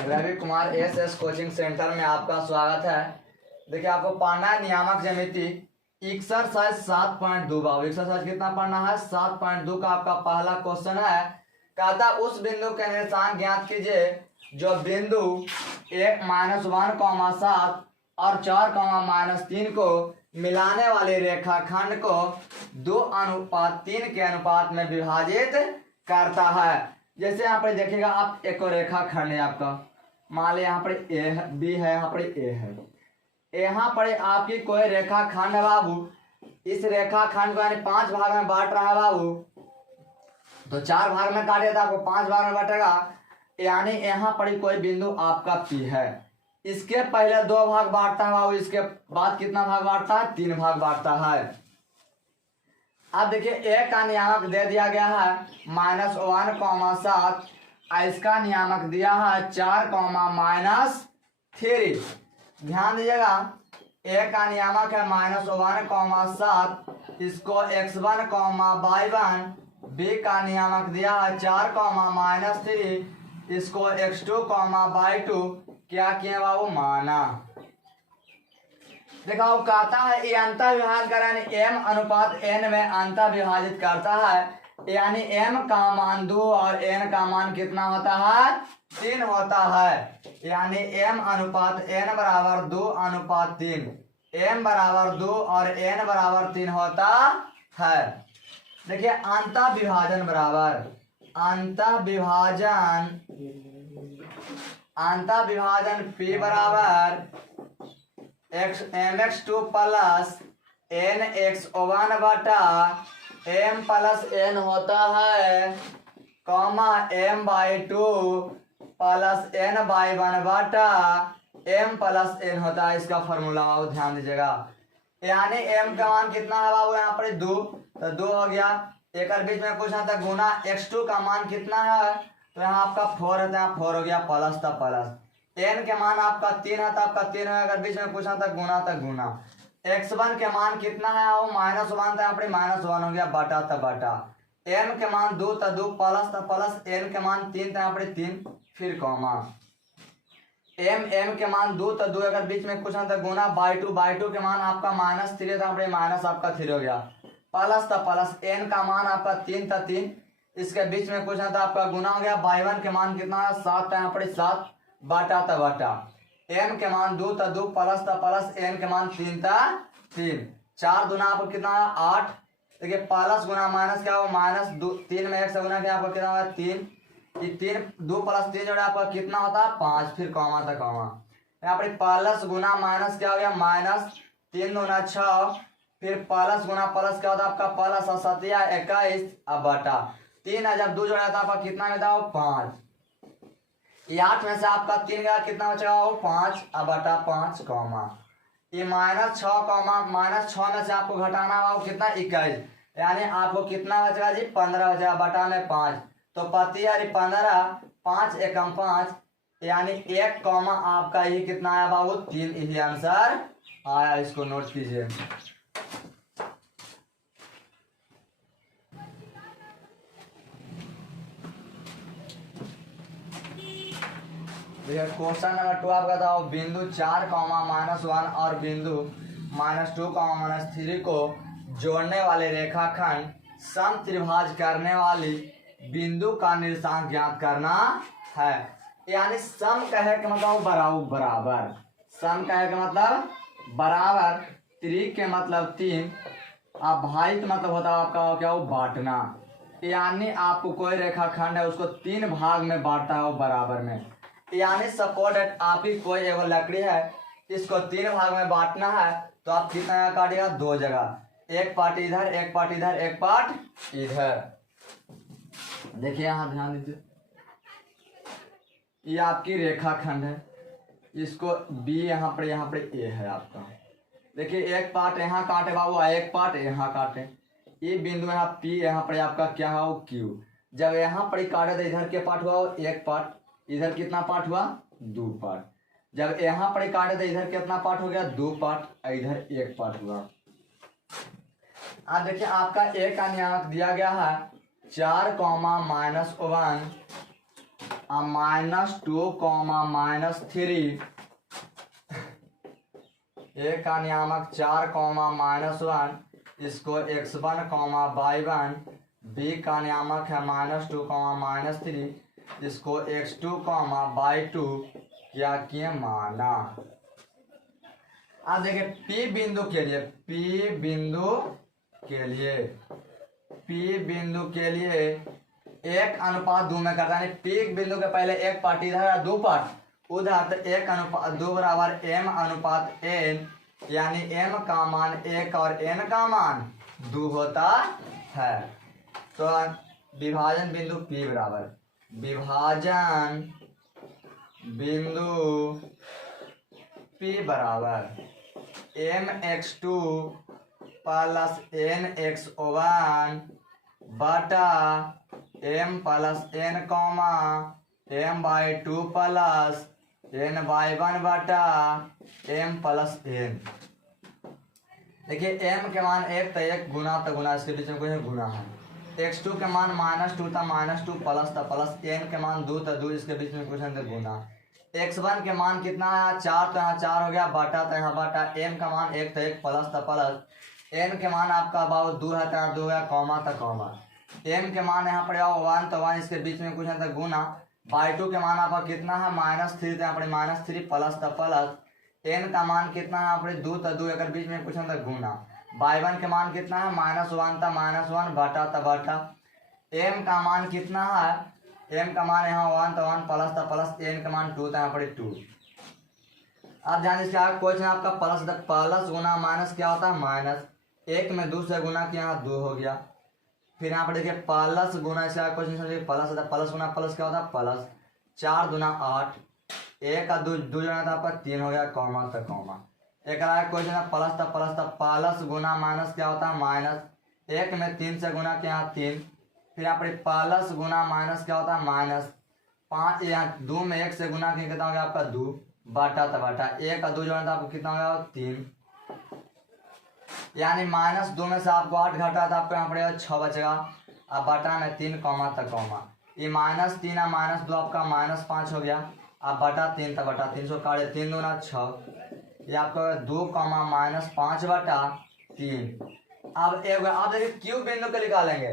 Ravi Kumar S coaching centre में आपका स्वागत है। देखिए आपको पढ़ना है नियामक ज्यामिति एक्सरसाइज 7.2 बाबू। एक्सरसाइज कितना पढ़ना है? 7.2 का आपका पहला क्वेश्चन है। कहता उस बिंदु के निर्देशांक ज्ञात कीजिए जो बिंदु 1-1,7 और 4, -3 को मिलाने वाले रेखाखंड को 2:3 के अनुपात में विभाजित करता है। जैसे यहाँ पर देखिएगा आप, एक रेखाखंड है आपका, मान लिया यहाँ पर ए बी है, यहाँ पर ए है, यहाँ पर आपकी कोई रेखाखंड है बाबू। इस रेखाखंड को यानी 5 भाग में बांट रहा है बाबू, तो 4 भाग में काटे तो आपको 5 भाग में बांटेगा। यानी यहाँ पर कोई बिंदु आपका पी है, इसके पहले 2 भाग बांटता है बाबू, इसके बाद कितना भाग बांटता है? 3 भाग बांटता है। अब देखिए ए का नियामक दे दिया गया है -1,7, इसका नियामक दिया है 4, ध्यान दीजिएगा। ए का नियामक है -1,7, इसको x1, y1। बी का नियामक दिया है 4, -3, इसको x2, y2। क्या किया बाबू? माना। देखा वो कहता है ये अंतर विभाजन कराने m/n में अंतर विभाजित करता है, यानी m का मान 2 और n का मान कितना होता है? 3 होता है। यानी m/n = 2:3, m = 2 और n = 3 होता है। देखिए अंतर विभाजन बराबर अंतर विभाजन p बराबर mx2 + nx1 बटा m + n होता है, m/2 + n/1 बटा m + n होता है। इसका फॉर्मूला बाबू ध्यान दीजिएगा। यानी m का मान कितना है बाबू? यहाँ पर 2, तो 2 हो गया। एक बीच में पूछा था गुना x2 का मान कितना है, तो यहाँ आपका 4 है, तो यहाँ 4 हो गया, प्लस था प्लस। n के मान आपका 3 है, तो आपका 3 है। अगर बीच में पूछा था गुना, तो गुना। x1 के मान कितना है? वो -1 था, यहाँ पर -1 हो गया, बटा था बटा। m के मान 2 था, 2 प्लस था प्लस। n के मान 3 था, यहाँ पर 3, फिर कॉमा। m के मान 2 था, 2 अगर बीच में पूछा था गुना y2 के मान आपका -3 था, यहाँ पर माइनस आपका 3 हो गया, प्लस था प्लस। n का मान आपका 3 था, 3 इसके बीच में पूछा था आपका गुना हो गया। y1 के मान कितना है? 7 था, यहाँ पर 7, बटा था बटा। m के मान 2 था, 2 प्लस था प्लस। n के मान 3 था, 3। 4 दूना आपको कितना है? 8। देखिए प्लस गुना माइनस क्या हो? -2, 3 में 1 से गुना किया आपको कितना होगा? 3। 2 + 3 जोड़ा आपका कितना होता है? 5, फिर कॉमा था कॉमा। यहाँ पर प्लस गुना माइनस क्या हो गया? -3 दूना 6, फिर प्लस गुना प्लस क्या होता है आपका? प्लस और 7 21, अब बटा 3 है, जब 2 जोड़ा था आपका कितना मिलता है? 5। 8 में से आपका 3 गया, कितना बचेगा? 5, अब बटा 5 कॉमा। ये -6 में से आपको घटाना होगा कितना? 21, यानी आपको कितना बचेगा जी? 15 बचेगा, बटा में 5, तो 15, 5 एकम 5, यानी 1 कॉमा आपका ये कितना आया बाबू? 3। यही आंसर आया, इसको नोट कीजिए। क्वेश्चन नंबर 2 आपका था बिंदु 4, -1 और बिंदु -2, -3 को जोड़ने वाले रेखाखंड सम त्रिभाज करने वाली बिंदु का निर्देशांक ज्ञात करना है। यानी सम कहे के मतलब बराबर, सम कहे के मतलब बराबर, त्रि के मतलब 3, अब भाई का मतलब होता है आपका क्या? वो बांटना। यानी आपको कोई रेखाखंड है उसको 3 भाग में बांटता है वो बराबर में। यानी सपोर्ट आप ही कोई एगो लकड़ी है, इसको 3 भाग में बांटना है, तो आप कितना काटिएगा? 2 जगह, एक पार्ट इधर, एक पार्ट इधर, एक पार्ट इधर। देखिए यहाँ ध्यान दीजिए, ये आपकी रेखाखंड है, इसको बी यहाँ पर ए है आपका। देखिए एक पार्ट यहाँ काटे बाबू, एक पार्ट यहाँ काटे। ये बिंदु यहाँ पी, यहाँ पर आपका क्या है? वो क्यू। जब यहाँ पर काटे तो इधर के पार्ट हुआ 1 पार्ट, इधर कितना पार्ट हुआ? 2 पार्ट। जब यहाँ पर काटे तो इधर कितना पार्ट हो गया? 2 पार्ट, इधर 1 पार्ट हुआ। अब देखिए आपका ए का नियामक दिया गया है 4 कॉमा -1 -2 कॉमा -3 ए का नियामक 4 कॉमा -1 इसको x1 कॉमा y1, बी का नियामक है -2 कॉमा -3 इसको x2 कॉमा y2 क्या किए माना। अब देखिए P बिंदु के लिए P बिंदु के लिए 1:2 में करता है। P बिंदु के पहले एक पार्ट इधर है, 2 पार्ट उधर, तो 1:2 बराबर m/n, यानी m का मान 1 और n का मान 2 होता है। तो विभाजन बिंदु P बराबर विभाजन बिंदु P बराबर mx2 प्लस nx1 बटा m plus n comma m/2 plus n/1 बटा m प्लस n। देखिए m के मान 1 तो 1 गुना तो गुना, इसके बीच में कोई गुना है। x2 के मान -2 था -2 प्लस था प्लस, n के मान 2 था 2, इसके बीच में कुछ अंदर गुना। x1 के मान कितना है 4, तो यहाँ 4 हो गया, बटा तो यहाँ बटा, m का मान 1 था 1 प्लस था प्लस, n के मान आपका अबाउट 2 है तो यहाँ 2 हो गया, कॉमा था कॉमा, m के मान यहाँ पर 1 तो 1, इसके बीच में कुछ अंदर गुना। y2 के मान आपका कितना है -3 तो यहाँ पर -3 प्लस था प्लस, n का मान कितना है यहाँ पर 2 था 2, एक बीच में कुछ अंदर गुना। y1 के मान कितना है -1 था -1 बटा था बटा, m का मान कितना है, m का मान यहाँ 1 तो 1 प्लस था प्लस, n का मान 2 था यहाँ पर 2। अब ध्यान दीजिए क्या क्वेश्चन आपका प्लस गुना माइनस क्या होता है माइनस, 1 में 2 से गुना किया यहाँ 2 हो गया। फिर यहाँ पर देखिए प्लस गुना, इसका क्वेश्चन समझिए प्लस होता है, प्लस गुना प्लस क्या होता है प्लस, 4 दूना 8, 1 का 2 जाना था आपका 3 हो गया, कॉमा था कॉमा। एक क्वेश्चन प्लस था प्लस गुना माइनस क्या होता है माइनस, 1 में 3 से गुना किया यहाँ 3, फिर यहाँ पर प्लस गुना माइनस क्या होता है माइनस, 5 यहाँ 2 में 1 से गुना किया कितना हो गया आपका 2 बटा था बटा, 1 का 2 जोड़ना था आपको कितना हो गया 3, यानी -2 में से आपको 8 घटा था आपको यहाँ पर 6 बचेगा। अब बटा में 3 कॉमा था कॉमा, ये -3 है -2 आपका -5 हो गया। अब बटा 3 था बटा 300 काटे 3 दूना 6, ये आपका 2 कॉमा -5 बटा 3। अब एक आप देखिए क्यू बिंदु के निकालेंगे,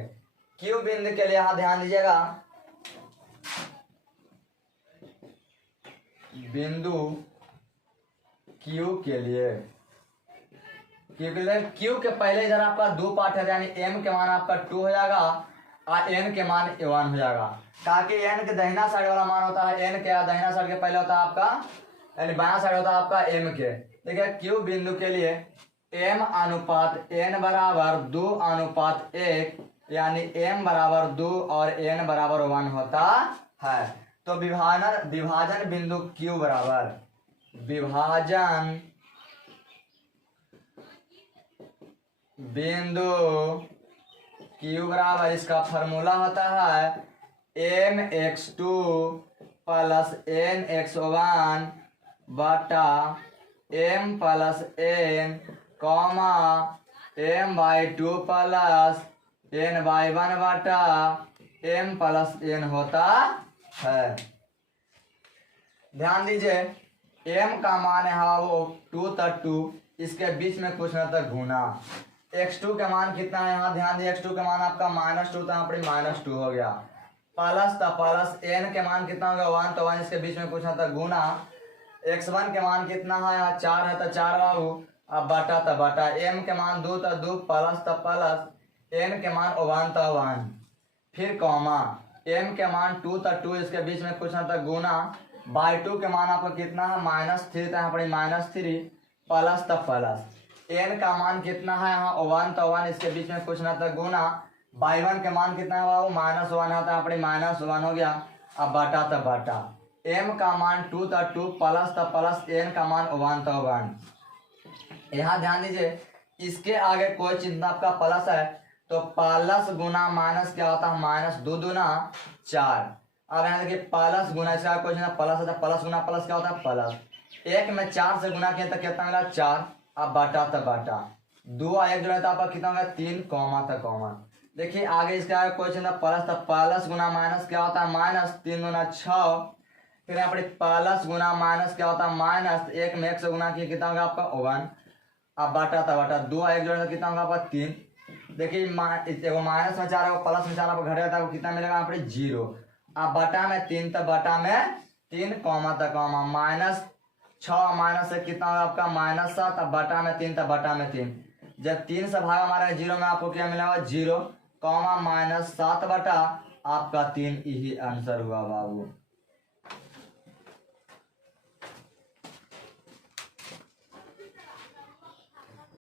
क्यू बिंदु के लिए यहाँ ध्यान दीजिएगा, बिंदु क्यू के लिए क्यू के पहले इधर आपका 2 पार्ट है, यानी m के मान आपका 2 हो जाएगा और n के मान 1 हो जाएगा। ताकि n के दाहिना साइड वाला मान होता है n के, दाहिना साइड के पहले होता है आपका, यानी बायां साइड होता है आपका m के। देखिए क्यू बिंदु के लिए m/n बराबर 2:1, यानी m बराबर 2 और n बराबर 1 होता है। तो विभाजन बिंदु क्यू बराबर विभाजन बिंदु क्यू बराबर, इसका फॉर्मूला होता है mx2 प्लस nx1 बटा m plus n comma m/2 plus n/1 बटा m प्लस n होता है। ध्यान दीजिए m का मान है वो 2 था 2, इसके बीच में कुछ ना था गुना। x2 का मान कितना है यहाँ ध्यान दिए, x2 का मान आपका -2 था, यहाँ पर -2 हो गया, प्लस था प्लस, n के मान कितना हो गया 1 तो 1, इसके बीच में कुछ ना था गुना। x1 के मान कितना है यहाँ 4 है तो 4 बाबू, अब बटा था बटा, m के मान 2 था 2 प्लस था प्लस, n के मान 1 था 1, फिर कॉमा, m के मान 2 था 2, इसके बीच में कुछ ना था गुना। y2 के मान आपका कितना है -3 था, यहाँ पर -3 प्लस था प्लस, n का मान कितना है यहाँ 1 तो 1, इसके बीच में कुछ ना था गुना। y1 के मान कितना है वो -1 है तो यहाँ पर -1 हो गया, अब बटा था बटा, m का मान 2 था 2 प्लस था प्लस, n का मान 1 था 1। यहाँ ध्यान दीजिए इसके आगे कोई चिन्ह आपका प्लस है तो प्लस गुना माइनस क्या होता है -2 दूना 4। अब यहाँ देखिए प्लस गुना, इसका कोई चिन्ह प्लस होता है, प्लस गुना प्लस क्या होता है प्लस, 1 में 4 से गुना किया तो कितना मिला 4, अब बटा था बटा, 2 और 1 जोड़ा था आपका कितना होगा 3 कॉमा था कॉमा, देखिए आगे इसका क्वेश्चन था प्लस, तो प्लस गुना माइनस क्या होता है माइनस, 3 गुना 6। फिर यहाँ पर प्लस गुना माइनस क्या होता है माइनस, एक में एक से गुना किया कितना होगा आपका 1। अब बटा था बटा 2 एक जोड़ने कितना होगा आपका 3। देखिए एगो माइनस में 4 प्लस में 4 आपको घटेगा तो कितना मिलेगा यहाँ पर 0। अब बटा में 3 तो बटा में 3 कॉमा तक कॉमा माइनस 6 माइनस से कितना होगा आपका -7। अब बटा में 3 तो बटा में 3। जब 3 से भागा हमारा 0 में आपको क्या मिलेगा 0 कॉमा -7 बटा आपका 3, यही आंसर हुआ बाबू।